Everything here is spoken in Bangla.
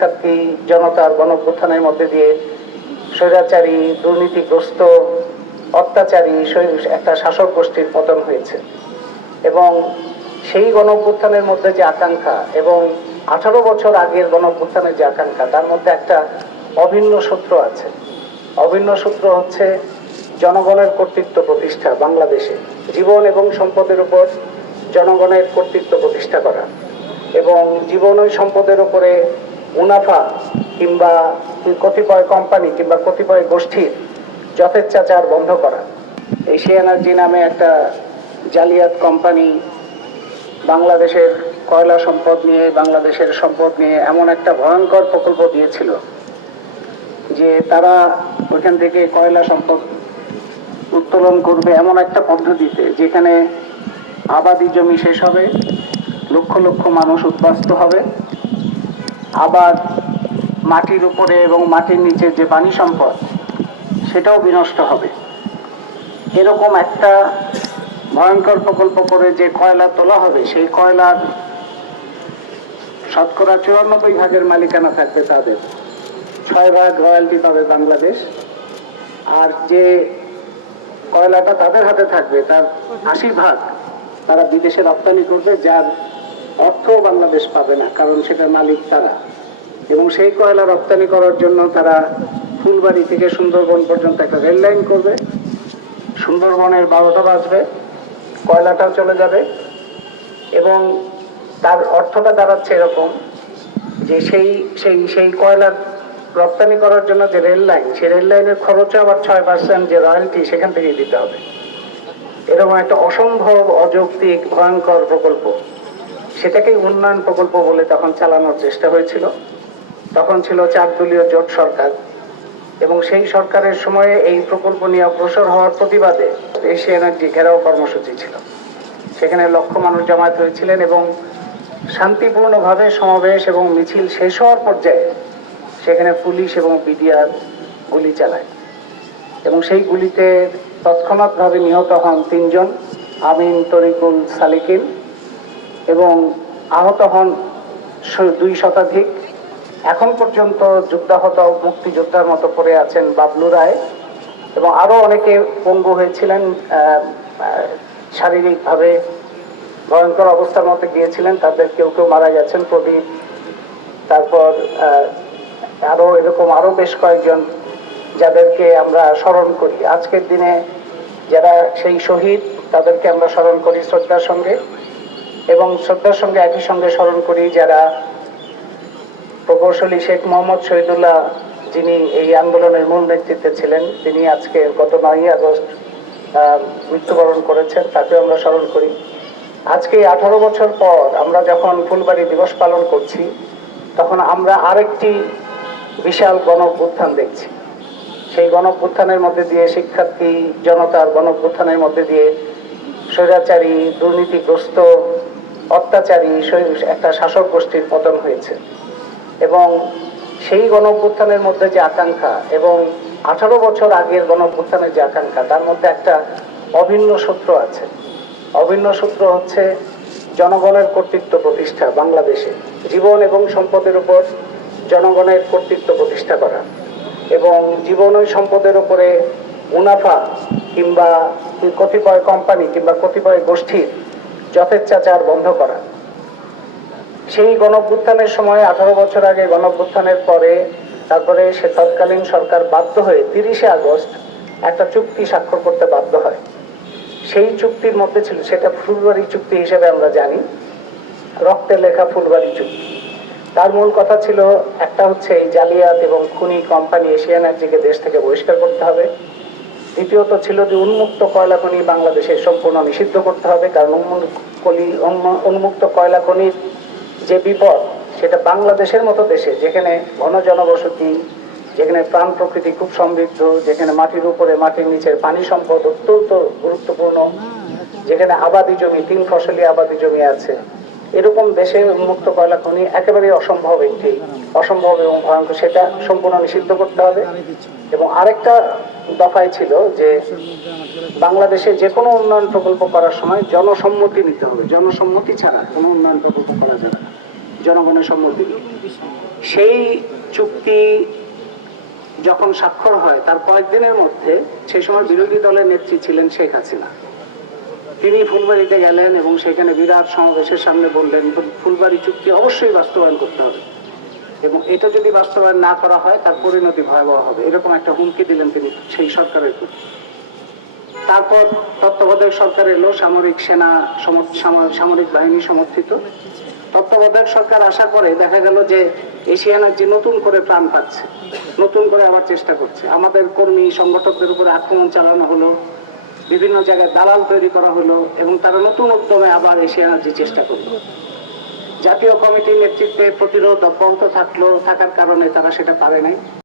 শিক্ষার্থী, জনতার গণপ্রথানের মধ্যে দিয়ে স্বৈরাচারী, দুর্নীতিগ্রস্ত, অত্যাচারী একটা শাসক গোষ্ঠীর পতন হয়েছে। এবং সেই গণঅভ্যুত্থানের মধ্যে যে আকাঙ্ক্ষা এবং আঠারো বছর আগের গণঅভ্যুত্থানের যে আকাঙ্ক্ষা, তার মধ্যে একটা অভিন্ন সূত্র আছে। অভিন্ন সূত্র হচ্ছে জনগণের কর্তৃত্ব প্রতিষ্ঠা বাংলাদেশে। জীবন এবং সম্পদের উপর জনগণের কর্তৃত্ব প্রতিষ্ঠা করা। এবং জীবন ও সম্পদের উপরে মুনাফা কিংবা কতিপয় কোম্পানি কিংবা কতিপয় গোষ্ঠীর যথেচ্ছাচার বন্ধ করা। এশিয়া এনার্জি নামে একটা জালিয়াত কোম্পানি বাংলাদেশের কয়লা সম্পদ নিয়ে, বাংলাদেশের সম্পদ নিয়ে এমন একটা ভয়ঙ্কর প্রকল্প দিয়েছিল যে তারা ওইখান থেকে কয়লা সম্পদ উত্তোলন করবে এমন একটা পদ্ধতিতে যেখানে আবাদি জমি শেষ হবে, লক্ষ লক্ষ মানুষ উদ্বাস্ত হবে। আবার মাটির উপরে এবং মাটির নিচে যে পানি সম্পদ, সেটাও বিনষ্ট হবে। এরকম একটা ভয়ঙ্কর প্রকল্প করে যে কয়লা তোলা হবে, সেই কয়লার শতকরা চুরানব্বই ভাগের মালিকানা থাকবে তাদের। ছয় ভাগ রয়্যালটি পাবে বাংলাদেশ। আর যে কয়লাটা তাদের হাতে থাকবে, তার আশি ভাগ তারা বিদেশে রপ্তানি করবে, যার অর্থ বাংলাদেশ পাবে না, কারণ সেটার মালিক তারা। এবং সেই কয়লা রপ্তানি করার জন্য তারা ফুলবাড়ি থেকে সুন্দরবন পর্যন্ত একটা রেল লাইন করবে। সুন্দরবনের বারোটা বাজবে, কয়লাটাও চলে যাবে। এবং তার অর্থটা দাঁড়াচ্ছে এরকম যে সেই সেই সেই কয়লা রপ্তানি করার জন্য যে রেল লাইন, সেই রেল লাইনের খরচে আবার ছয় পার্সেন্ট যে রয়্যালটি সেখান থেকেই দিতে হবে। এরকম একটা অসম্ভব অযৌক্তিক ভয়ঙ্কর প্রকল্প। সেটাকেই উন্নয়ন প্রকল্প বলে তখন চালানোর চেষ্টা হয়েছিল। তখন ছিল চার দলীয় জোট সরকার এবং সেই সরকারের সময়ে এই প্রকল্প নিয়ে অগ্রসর হওয়ার প্রতিবাদে এশিয়া এনার্জি ঘেরাও কর্মসূচি ছিল। সেখানে লক্ষ মানুষ জমায়েত হয়েছিলেন এবং শান্তিপূর্ণভাবে সমাবেশ এবং মিছিল শেষ হওয়ার পর্যায়ে সেখানে পুলিশ এবং বিডিআর গুলি চালায় এবং সেই গুলিতে তৎক্ষণাৎভাবে নিহত হন তিনজন, আমিন, তরিকুল, সালিকিন এবং আহত হন দুই শতাধিক। এখন পর্যন্ত যুদ্ধাহত মুক্তিযোদ্ধার মতো পড়ে আছেন বাবলু রায় এবং আরও অনেকে পঙ্গু হয়েছিলেন শারীরিকভাবে ভয়ঙ্কর অবস্থার মধ্যে গিয়েছিলেন। তাদের কেউ কেউ মারা গেছেন, প্রদীপ। তারপর আরও এরকম আরও বেশ কয়েকজন যাদেরকে আমরা স্মরণ করি। আজকের দিনে যারা সেই শহীদ, তাদেরকে আমরা স্মরণ করি শ্রদ্ধার সঙ্গে। এবং শ্রদ্ধার সঙ্গে একই সঙ্গে স্মরণ করি যারা প্রকৌশলী শেখ মোহাম্মদ শহীদুল্লাহ যিনি এই আন্দোলনের মূল নেতৃত্বে ছিলেন, তিনি আজকে গত নয়ই আগস্ট মৃত্যুবরণ করেছেন তাকে আমরা স্মরণ করি। আজকে আঠারো বছর পর আমরা যখন ফুলবাড়ি দিবস পালন করছি, তখন আমরা আরেকটি বিশাল গণ অভ্যুত্থান দেখছি। সেই গণ অভ্যুত্থানের মধ্যে দিয়ে শিক্ষার্থী, জনতার গণ অভ্যুত্থানের মধ্যে দিয়ে স্বৈরাচারী, দুর্নীতিগ্রস্ত অত্যাচারী একটা শাসক গোষ্ঠীর পতন হয়েছে। এবং সেই গণ অভ্যুত্থানের মধ্যে যে আকাঙ্ক্ষা এবং আঠারো বছর আগের গণ অভ্যুত্থানের যে আকাঙ্ক্ষা, তার মধ্যে একটা অভিন্ন সূত্র আছে। অভিন্ন সূত্র হচ্ছে জনগণের কর্তৃত্ব প্রতিষ্ঠা বাংলাদেশে, জীবন এবং সম্পদের উপর জনগণের কর্তৃত্ব প্রতিষ্ঠা করা এবং জীবন ও সম্পদের উপরে মুনাফা কিংবা কতিপয় কোম্পানি কিংবা কতিপয় গোষ্ঠীর যথেচ্ছাচার বন্ধ করা। সেই গণভ্যুত্থানের সময় আঠারো বছর আগে গণভ্যুত্থানের পরে তারপরে সে তৎকালীন সরকার বাধ্য হয়ে তিরিশে আগস্ট একটা চুক্তি স্বাক্ষর করতে বাধ্য হয়। সেই চুক্তির মধ্যে ছিল, সেটা ফুলবাড়ি চুক্তি হিসেবে আমরা জানি রক্তে লেখা ফুলবাড়ি চুক্তি। তার মূল কথা ছিল, একটা হচ্ছে এই জালিয়াত এবং খুনি কোম্পানি এশিয়া এনার্জিকে দেশ থেকে বহিষ্কার করতে হবে। দ্বিতীয়ত ছিল যে উন্মুক্ত কয়লা খনি বাংলাদেশে সম্পূর্ণ নিষিদ্ধ করতে হবে কারণ উন্মুক্ত কলি- উন্মুক্ত কয়লা খনির যে বিপদ সেটা বাংলাদেশের মতো দেশে যেখানে ঘন জনবসতি যেখানে প্রাণ প্রকৃতি খুব সমৃদ্ধ যেখানে মাটির উপরে মাটির নিচের পানি সম্পদ অত্যন্ত গুরুত্বপূর্ণ যেখানে আবাদি জমি তিন ফসলি আবাদি জমি আছে। এরকম দেশে উন্মুক্ত কয়লা খনি একেবারে অসম্ভব একটি, অসম্ভব এবং ভয়ঙ্কর। সেটা সম্পূর্ণ নিষিদ্ধ করতে হবে। এবং আরেকটা দফায় ছিল যে বাংলাদেশে যে কোনো উন্নয়ন প্রকল্প করার সময় জনসম্মতি নিতে হবে। জনসম্মতি ছাড়া কোনো উন্নয়ন প্রকল্প করা যাবে জনগণের সম্মতি সেই চুক্তি যখন স্বাক্ষর হয়, তার কয়েকদিনের মধ্যে সেই সময় বিরোধী দলের নেত্রী ছিলেন শেখ হাসিনা। তিনি ফুলবাড়িতে গেলেন এবং সেখানে বিরাট সমাবেশের সামনে বললেন, ফুলবাড়ি চুক্তি অবশ্যই বাস্তবায়ন করতে হবে। এবং এটা যদি বাস্তবায়ন না করা হয়, তার পরিণতি ভয়াবহ হবে। এরকম একটা হুমকি দিলেন তিনি সেই সরকারের প্রতি। তারপর তত্ত্বাবধায়ক সরকার এলো সামরিক সেনা সম- সামরিক বাহিনী সমর্থিত। তত্ত্বাবধায়ক সরকার আসার পরে দেখা গেল যে এশিয়ানার্জি নতুন করে প্রাণ পাচ্ছে, নতুন করে আবার চেষ্টা করছে। আমাদের কর্মী সংগঠকদের উপরে আক্রমণ চালানো হলো। বিভিন্ন জায়গায় দালাল তৈরি করা হলো এবং তারা নতুন উদ্যমে আবার এসে আনার চেষ্টা করল। জাতীয় কমিটির নেতৃত্বে প্রতিরোধ অব্যাহত থাকল, থাকার কারণে তারা সেটা পারে নাই।